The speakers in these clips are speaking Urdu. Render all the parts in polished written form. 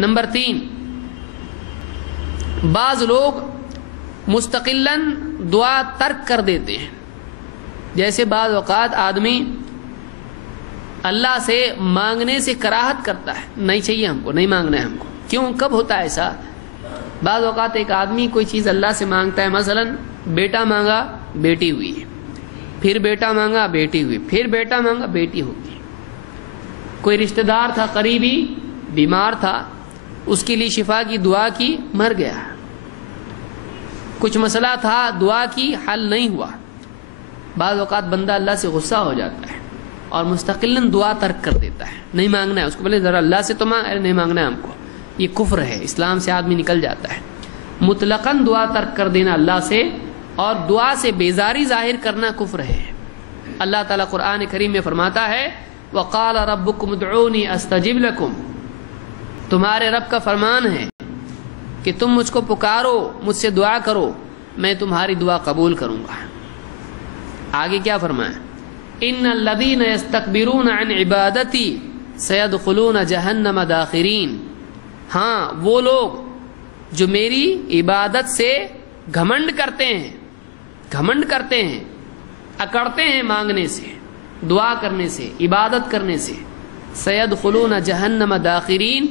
نمبر 3، بعض لوگ مستقلاً دعا ترک کر دیتے ہیں. جیسے بعض اوقات آدمی اللہ سے مانگنے سے کراہت کرتا ہے، نہیں چاہیے ہم کو، نہیں مانگنا ہے ہم کو. کیوں، کب ہوتا ہے ایسا؟ بعض اوقات ایک آدمی کوئی چیز اللہ سے مانگتا ہے، مثلا بیٹا مانگا بیٹی ہوئی، پھر بیٹا مانگا بیٹی ہوئی، پھر بیٹا مانگا بیٹی ہوگی. کوئی رشتہ دار تھا قریبی بیمار تھا، اس کے لیے شفا کی دعا کی، مر گیا. کچھ مسئلہ تھا، دعا کی، حل نہیں ہوا. بعض اوقات بندہ اللہ سے غصہ ہو جاتا ہے اور مستقلاً دعا ترک کر دیتا ہے، نہیں مانگنا ہے اس کو. بولے ذرا اللہ سے تو مانگ، نہیں مانگنا ہے ہم کو. یہ کفر ہے، اسلام سے آدمی نکل جاتا ہے. مطلقاً دعا ترک کر دینا اللہ سے اور دعا سے بیزاری ظاہر کرنا کفر ہے. اللہ تعالیٰ قرآن کریم میں فرماتا ہے وَقَالَ رَبُّكُمُ ادْعُونِي أَسْتَجِبْ لَكُمْ، تمہارے رب کا فرمان ہے کہ تم مجھ کو پکارو، مجھ سے دعا کرو، میں تمہاری دعا قبول کروں گا. آگے کیا فرمایا؟ ان الذین یستکبرون عن عبادتی سیدخلون جہنم داخرین. ہاں، وہ لوگ جو میری عبادت سے گھمنڈ کرتے ہیں، اکڑتے ہیں مانگنے سے، دعا کرنے سے، عبادت کرنے سے، سیدخلون جہنم داخرین،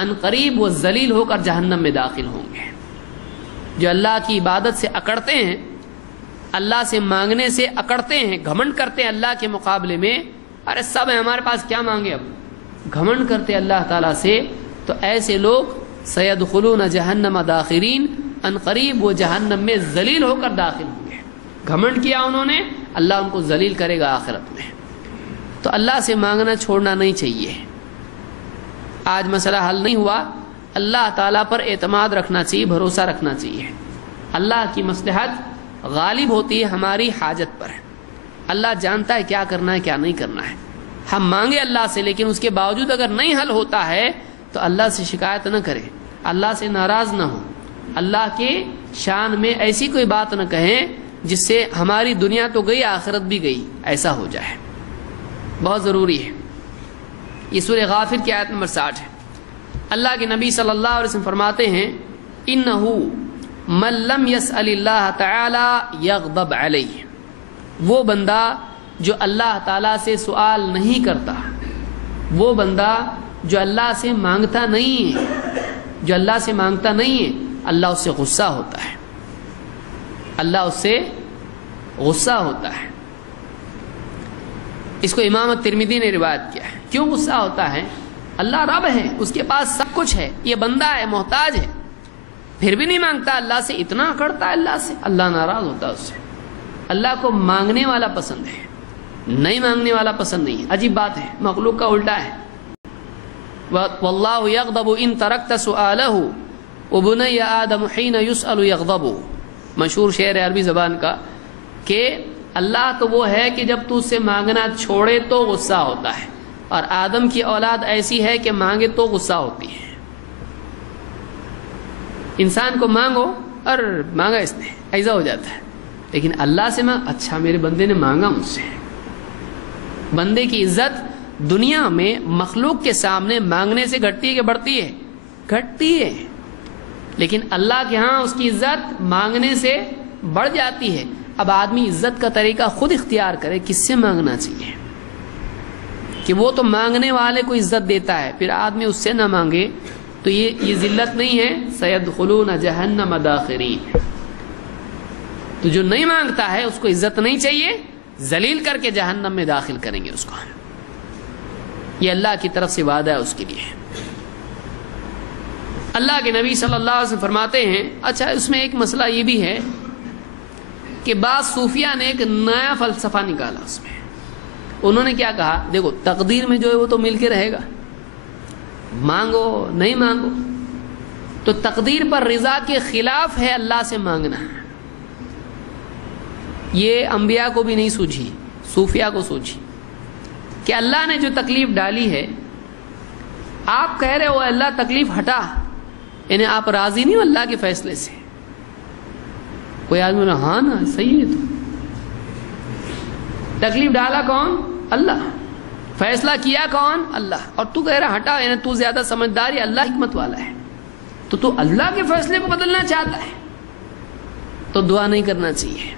ان قریب وہ ذلیل ہو کر جہنم میں داخل ہوں گے. جو اللہ کی عبادت سے اکڑتے ہیں، اللہ سے مانگنے سے اکڑتے ہیں، گھمنڈ کرتے ہیں اللہ کے مقابلے میں، ارے سب ہے ہمارے پاس، کیا مانگے، اب گھمنڈ کرتے اللہ تعالیٰ سے، تو ایسے لوگ سیدخلون جہنم داخرین، ان قریب وہ جہنم میں ذلیل ہو کر داخل ہوں گے. گھمنڈ کیا انہوں نے، اللہ ان کو ذلیل کرے گا آخرت میں. تو اللہ سے مانگنا چھوڑنا نہیں چاہیے. آج مسئلہ حل نہیں ہوا، اللہ تعالیٰ پر اعتماد رکھنا چاہیے، بھروسہ رکھنا چاہیے. اللہ کی مصلحت غالب ہوتی ہے ہماری حاجت پر. اللہ جانتا ہے کیا کرنا ہے کیا نہیں کرنا ہے. ہم مانگے اللہ سے، لیکن اس کے باوجود اگر نہیں حل ہوتا ہے تو اللہ سے شکایت نہ کریں، اللہ سے ناراض نہ ہوں، اللہ کے شان میں ایسی کوئی بات نہ کہیں جس سے ہماری دنیا تو گئی آخرت بھی گئی، ایسا ہو جائے. بہت ضروری ہے. یہ سورہ غافر کی آیت نمبر 60 ہے. اللہ کے نبی صلی اللہ علیہ وسلم فرماتے ہیں انہو من لم یسأل اللہ تعالی یغضب علیہ. وہ بندہ جو اللہ تعالیٰ سے سوال نہیں کرتا، وہ بندہ جو اللہ سے مانگتا نہیں ہے، اللہ اس سے غصہ ہوتا ہے. اللہ اس سے غصہ ہوتا ہے. اس کو امام ترمذی نے روایت کیا ہے. کیوں غصہ ہوتا ہے؟ اللہ رب ہے، اس کے پاس سب کچھ ہے، یہ بندہ ہے، محتاج ہے، پھر بھی نہیں مانگتا اللہ سے، اتنا اکڑتا ہے اللہ سے، اللہ ناراض ہوتا ہے اس سے. اللہ کو مانگنے والا پسند ہے، نہیں مانگنے والا پسند نہیں ہے. عجیب بات ہے، مخلوق کا الٹا ہے. واللہ یغضب ان ترکت سؤالہ وبنی آدم حین یسأل یغضب. مشہور شعر ہے عربی زبان کا کہ اللہ تو وہ ہے کہ جب تو اس سے مانگنا چھوڑے تو غصہ ہوتا ہے، اور آدم کی اولاد ایسی ہے کہ مانگے تو غصہ ہوتی ہے. انسان کو مانگو اور مانگا اس نے، ایسا ہو جاتا ہے. لیکن اللہ سے مانگ، اچھا میرے بندے نے مانگا مجھ سے. بندے کی عزت دنیا میں مخلوق کے سامنے مانگنے سے گھٹتی ہے کہ بڑھتی ہے؟ گھٹتی ہے. لیکن اللہ کے ہاں اس کی عزت مانگنے سے بڑھ جاتی ہے. اب آدمی عزت کا طریقہ خود اختیار کرے کس سے مانگنا چاہیے. کہ وہ تو مانگنے والے کو عزت دیتا ہے، پھر آدمی اس سے نہ مانگے تو یہ ذلت نہیں ہے. سیدخلون جہنم داخرین. تو جو نہیں مانگتا ہے اس کو عزت نہیں چاہیے، ذلیل کر کے جہنم میں داخل کریں گے اس کو. یہ اللہ کی طرف سے وعدہ ہے اس کے لیے. اللہ کے نبی صلی اللہ علیہ وسلم فرماتے ہیں. اچھا، اس میں ایک مسئلہ یہ بھی ہے کہ بعض صوفیہ نے ایک نیا فلسفہ نکالا. اس میں انہوں نے کیا کہا، دیکھو تقدیر میں جو ہے وہ تو مل کے رہے گا، مانگو نہیں مانگو تو تقدیر پر رضا کے خلاف ہے اللہ سے مانگنا. یہ انبیاء کو بھی نہیں سوجھی، صوفیہ کو سوجھی کہ اللہ نے جو تکلیف ڈالی ہے، آپ کہہ رہے ہو اللہ تکلیف ہٹا، یعنی آپ راضی نہیں ہو اللہ کے فیصلے سے. کوئی آدمی بولا ہاں نا صحیح ہے، تو تکلیف ڈالا کون؟ اللہ. فیصلہ کیا کون؟ اللہ. اور تو کہہ رہا ہٹا، یعنی تو زیادہ سمجھدار ہے، اللہ حکمت والا ہے. تو اللہ کے فیصلے کو بدلنا چاہتا ہے تو دعا نہیں کرنا چاہیے.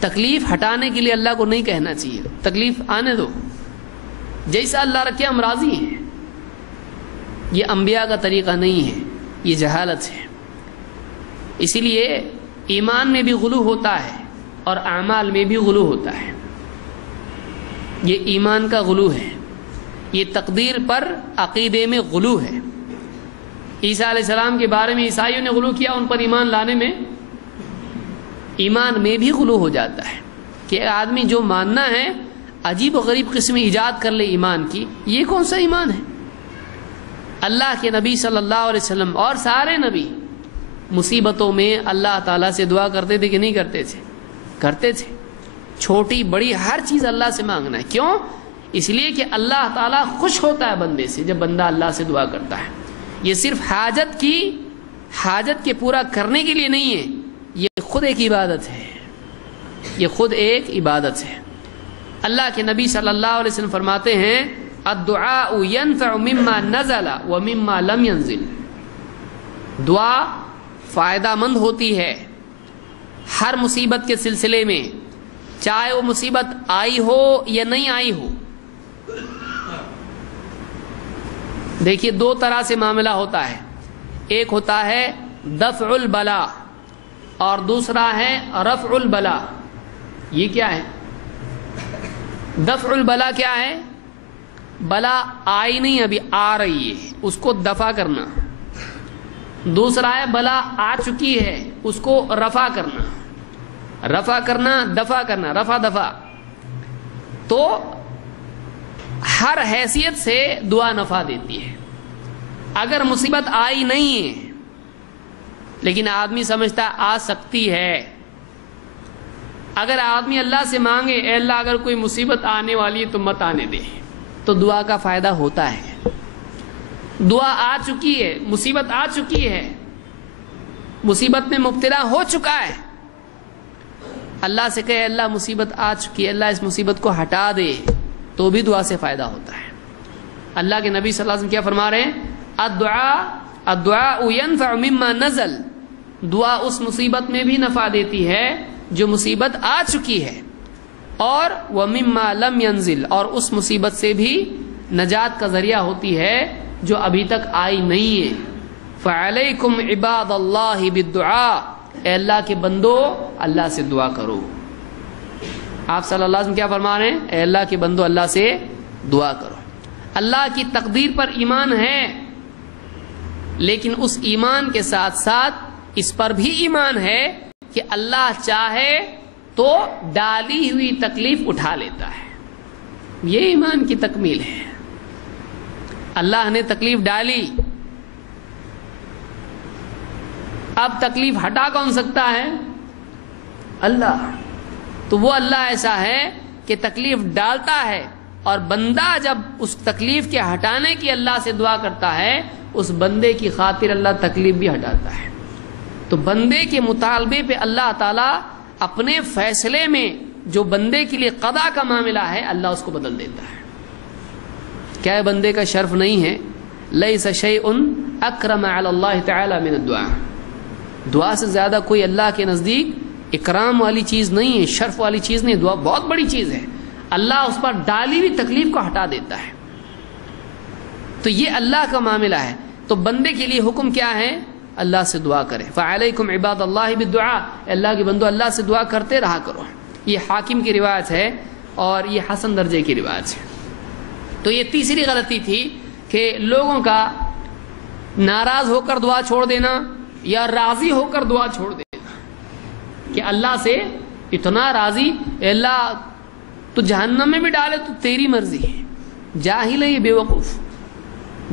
تکلیف ہٹانے کے لیے اللہ کو نہیں کہنا چاہیے تکلیف آنے دو، جیسا اللہ رکھے ہم راضی ہیں. یہ انبیاء کا طریقہ نہیں ہے، یہ جہالت ہے. اسی لیے ایمان میں بھی غلو ہوتا ہے اور اعمال میں بھی غلو ہوتا ہے. یہ ایمان کا غلو ہے، یہ تقدیر پر عقیدے میں غلو ہے. عیسیٰ علیہ السلام کے بارے میں عیسائیوں نے غلو کیا، ان پر ایمان لانے میں ایمان میں بھی غلو ہو جاتا ہے کہ آدمی جو ماننا ہے عجیب و غریب قسم ایجاد کر لے ایمان کی، یہ کون سا ایمان ہے؟ اللہ کے نبی صلی اللہ علیہ وسلم اور سارے نبی مصیبتوں میں اللہ تعالیٰ سے دعا کرتے تھے کہ نہیں کرتے تھے؟ کرتے تھے. چھوٹی بڑی ہر چیز اللہ سے مانگنا ہے. کیوں؟ اس لیے کہ اللہ تعالیٰ خوش ہوتا ہے بندے سے جب بندہ اللہ سے دعا کرتا ہے. یہ صرف حاجت کے پورا کرنے کے لیے نہیں ہے، یہ خود ایک عبادت ہے. یہ خود ایک عبادت ہے. اللہ کے نبی صلی اللہ علیہ وسلم فرماتے ہیں الدعاء ينفع مما نزل ومما لم ينزل. دعا فائدہ مند ہوتی ہے ہر مصیبت کے سلسلے میں، چاہے وہ مصیبت آئی ہو یا نہیں آئی ہو. دیکھیے دو طرح سے معاملہ ہوتا ہے، ایک ہوتا ہے دفع البلا اور دوسرا ہے رفع البلا. یہ کیا ہے؟ دفع البلا کیا ہے؟ بلا آئی نہیں، ابھی آ رہی ہے، اس کو دفع کرنا. دوسرا ہے بلا آ چکی ہے، اس کو رفع کرنا. رفع کرنا، دفع کرنا، رفع دفع. تو ہر حیثیت سے دعا نفع دیتی ہے. اگر مصیبت آئی نہیں ہے لیکن آدمی سمجھتا ہے آ سکتی ہے، اگر آدمی اللہ سے مانگے اے اللہ اگر کوئی مصیبت آنے والی ہے تو مت آنے دے، تو دعا کا فائدہ ہوتا ہے. دعا آ چکی ہے، مصیبت آ چکی ہے، مصیبت میں مبتلا ہو چکا ہے، اللہ سے کہے اللہ مصیبت آ چکی ہے، اللہ اس مصیبت کو ہٹا دے، تو بھی دعا سے فائدہ ہوتا ہے. اللہ کے نبی صلی اللہ علیہ وسلم کیا فرما رہے ہیں؟ الدعاء ينفع مما نزل. دعا اس مصیبت میں بھی نفع دیتی ہے جو مصیبت آ چکی ہے، اور ومما لم ينزل، اور اس مصیبت سے بھی نجات کا ذریعہ ہوتی ہے جو ابھی تک آئی نہیں ہے. فعلیکم عباد اللہ بالدعاء. اے اللہ کے بندو اللہ سے دعا کرو. آپ صلی اللہ علیہ وسلم کیا فرما رہے ہیں؟ اے اللہ کے بندو اللہ سے دعا کرو. اللہ کی تقدیر پر ایمان ہے، لیکن اس ایمان کے ساتھ ساتھ اس پر بھی ایمان ہے کہ اللہ چاہے تو ڈالی ہوئی تکلیف اٹھا لیتا ہے. یہ ایمان کی تکمیل ہے. اللہ نے تکلیف ڈالی، اب تکلیف ہٹا کون سکتا ہے؟ اللہ. تو وہ اللہ ایسا ہے کہ تکلیف ڈالتا ہے، اور بندہ جب اس تکلیف کے ہٹانے کی اللہ سے دعا کرتا ہے اس بندے کی خاطر اللہ تکلیف بھی ہٹاتا ہے. تو بندے کے مطالبے پہ اللہ تعالیٰ اپنے فیصلے میں جو بندے کے لیے قضا کا معاملہ ہے اللہ اس کو بدل دیتا ہے. کیا بندے کا شرف نہیں ہے؟ لیس شیء اکرم علی اللہ تعالی من الدعاء. دعا سے زیادہ کوئی اللہ کے نزدیک اکرام والی چیز نہیں ہے، شرف والی چیز نہیں. دعا بہت بڑی چیز ہے، اللہ اس پر ڈالی ہوئی تکلیف کو ہٹا دیتا ہے. تو یہ اللہ کا معاملہ ہے. تو بندے کے لیے حکم کیا ہے؟ اللہ سے دعا کرے. فعلیکم عباد اللہ بالدعاء. اللہ کے بندو اللہ سے دعا کرتے رہا کرو. یہ حاکم کی روایت ہے اور یہ حسن درجے کی روایت ہے. تو یہ تیسری غلطی تھی کہ لوگوں کا ناراض ہو کر دعا چھوڑ دینا یا راضی ہو کر دعا چھوڑ دینا، کہ اللہ سے اتنا راضی اے اللہ تو جہنم میں بھی ڈالے تو تیری مرضی ہے. جاہل ہے یہ، بے وقوف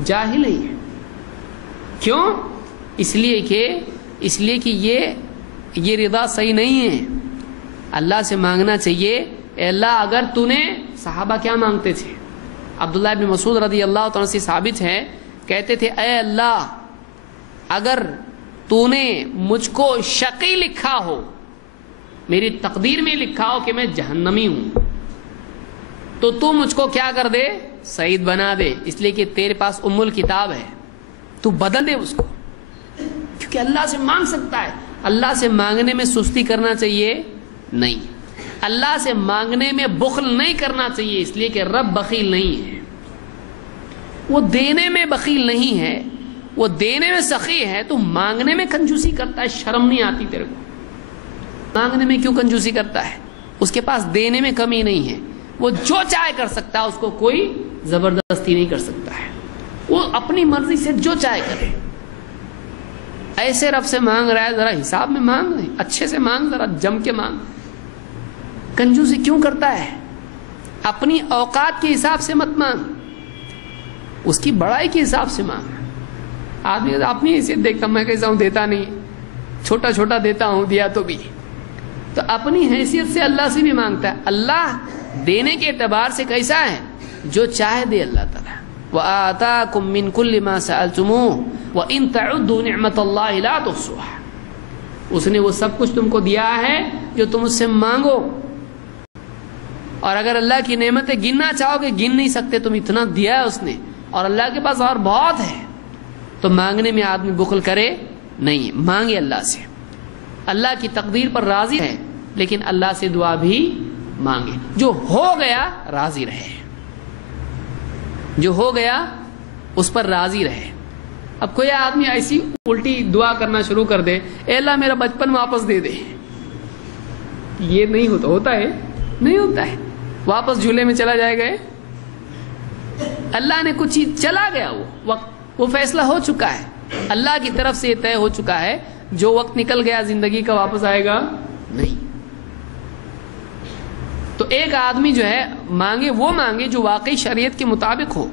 جاہل ہے یہ. کیوں؟ اس لیے کہ یہ رضا صحیح نہیں ہے. اللہ سے مانگنا چاہیے اے اللہ اگر تو نے، صحابہ کیا مانگتے تھے؟ عبداللہ ابن مسعود رضی اللہ تعالیٰ سے ثابت ہے، کہتے تھے اے اللہ اگر تو نے مجھ کو شقی لکھا ہو، میری تقدیر میں لکھا ہو کہ میں جہنمی ہوں، تو مجھ کو کیا کر دے؟ سعید بنا دے اس لیے کہ تیرے پاس ام الکتاب ہے، تو بدل دے اس کو، کیونکہ اللہ سے مانگ سکتا ہے۔ اللہ سے مانگنے میں سستی کرنا چاہیے نہیں، اللہ سے مانگنے میں بخل نہیں کرنا چاہیے، اس لیے کہ رب بخیل نہیں ہے، وہ دینے میں بخیل نہیں ہے، وہ دینے میں سخی ہے، تو مانگنے میں کنجوسی کرتا ہے، شرم نہیں آتی تیرے کو؟ مانگنے میں کیوں کنجوسی کرتا ہے؟ اس کے پاس دینے میں کمی نہیں ہے، وہ جو چاہے کر سکتا ہے، اس کو کوئی زبردستی نہیں کر سکتا ہے، وہ اپنی مرضی سے جو چاہے کرے۔ ایسے رب سے مانگ رہا ہے، ذرا حساب میں مانگ، نہیں اچھے سے مانگ، ذرا جم کے مانگ۔ کنجوسی کیوں کرتا ہے؟ اپنی اوقات کے حساب سے مت مانگ، اس کی بڑائی کے حساب سے مانگ۔ آدمی اپنی حیثیت دیکھتا، میں کیسا ہوں، دیتا نہیں، چھوٹا چھوٹا دیتا ہوں، دیا تو بھی، تو اپنی حیثیت سے اللہ سے بھی مانگتا ہے۔ اللہ دینے کے اعتبار سے کیسا ہے؟ جو چاہے دے اللہ تعالیٰ۔ وَآتَاكُم مِّن كُلِّ مَا سَأَلْتُمُوهُ وَإِن تَعُدُّوا نِعْمَةَ اللَّهِ لَا تُحْصُوهَا، اس نے وہ سب کچھ تم کو دیا ہے جو تم اس سے مانگو، اور اگر اللہ کی نعمتیں گننا چاہو گے گن نہیں سکتے، تم اتنا دیا ہے اس نے، اور اللہ کے پاس اور بہت ہے۔ تو مانگنے میں آدمی بخل کرے نہیں، مانگے اللہ سے، اللہ کی تقدیر پر راضی ہے، لیکن اللہ سے دعا بھی مانگے، جو ہو گیا راضی رہے، جو ہو گیا اس پر راضی رہے۔ اب کوئی آدمی ایسی الٹی دعا کرنا شروع کر دے، اے اللہ میرا بچپن واپس دے دے، یہ نہیں ہوتا، ہوتا ہے نہیں ہوتا ہے، واپس جھولے میں چلا جائے گا، اللہ نے کچھ چیز چلا گیا، وہ وقت، وہ فیصلہ ہو چکا ہے، اللہ کی طرف سے یہ طے ہو چکا ہے، جو وقت نکل گیا زندگی کا واپس آئے گا نہیں۔ تو ایک آدمی جو ہے مانگے، وہ مانگے جو واقعی شریعت کے مطابق ہو،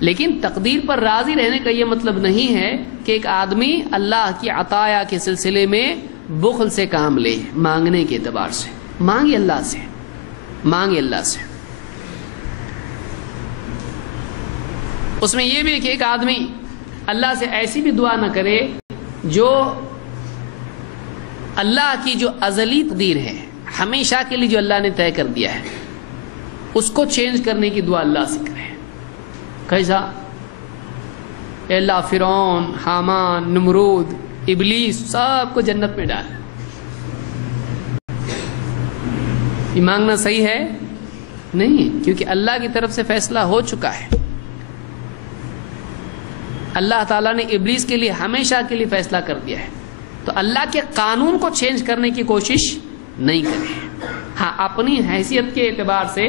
لیکن تقدیر پر راضی رہنے کا یہ مطلب نہیں ہے کہ ایک آدمی اللہ کی عطایا کے سلسلے میں بخل سے کام لے۔ مانگنے کے اعتبار سے مانگے اللہ سے، مانگے اللہ سے۔ اس میں یہ بھی ہے کہ ایک آدمی اللہ سے ایسی بھی دعا نہ کرے جو اللہ کی جو ازلی تقدیر ہے، ہمیشہ کے لیے جو اللہ نے طے کر دیا ہے، اس کو چینج کرنے کی دعا اللہ سے کرے۔ کیسا؟ اے اللہ فرعون، حامان، نمرود، ابلیس سب کو جنت میں ڈال۔ یہ مانگنا صحیح ہے نہیں، کیونکہ اللہ کی طرف سے فیصلہ ہو چکا ہے۔ اللہ تعالیٰ نے ابلیس کے لیے ہمیشہ کے لیے فیصلہ کر دیا ہے، تو اللہ کے قانون کو چینج کرنے کی کوشش نہیں کرے۔ ہاں اپنی حیثیت کے اعتبار سے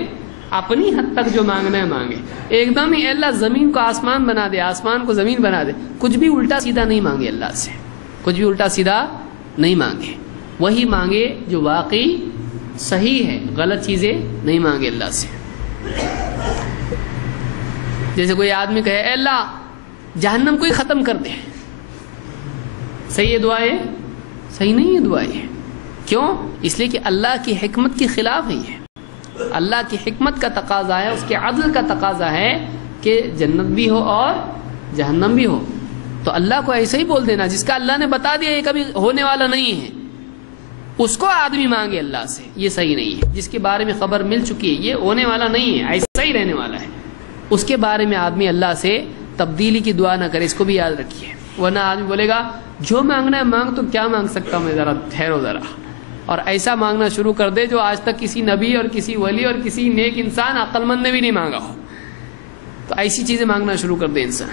اپنی حد تک جو مانگنا ہے مانگے، ایک دم ہی اللہ زمین کو آسمان بنا دے، آسمان کو زمین بنا دے، کچھ بھی الٹا سیدھا نہیں مانگے اللہ سے، کچھ بھی الٹا سیدھا نہیں مانگے، وہی مانگے جو واقعی صحیح ہے، غلط چیزیں نہیں مانگے اللہ سے۔ جیسے کوئی آدمی کہے اے اللہ جہنم کو ہی ختم کر دے، صحیح ہے دعا ہے؟ صحیح نہیں ہے دعا ہے۔ کیوں؟ اس لیے کہ اللہ کی حکمت کے خلاف ہے، یہ اللہ کی حکمت کا تقاضا ہے، اس کے عدل کا تقاضا ہے کہ جنت بھی ہو اور جہنم بھی ہو۔ تو اللہ کو ایسے ہی بول دینا جس کا اللہ نے بتا دیا یہ کبھی ہونے والا نہیں ہے، اس کو آدمی مانگے اللہ سے، یہ صحیح نہیں ہے۔ جس کے بارے میں خبر مل چکی ہے یہ ہونے والا نہیں ہے، ایسا ہی رہنے والا ہے، اس کے بارے میں آدمی اللہ سے تبدیلی کی دعا نہ کرے، اس کو بھی یاد رکھیے، ورنہ آدمی بولے گا جو مانگنا ہے مانگ، تو کیا مانگ سکتا ہوں میں، ذرا ٹھہرو ذرا، اور ایسا مانگنا شروع کر دے جو آج تک کسی نبی اور کسی ولی اور کسی نیک انسان عقل مند نے بھی نہیں مانگا ہو، تو ایسی چیزیں مانگنا شروع کر دے انسان۔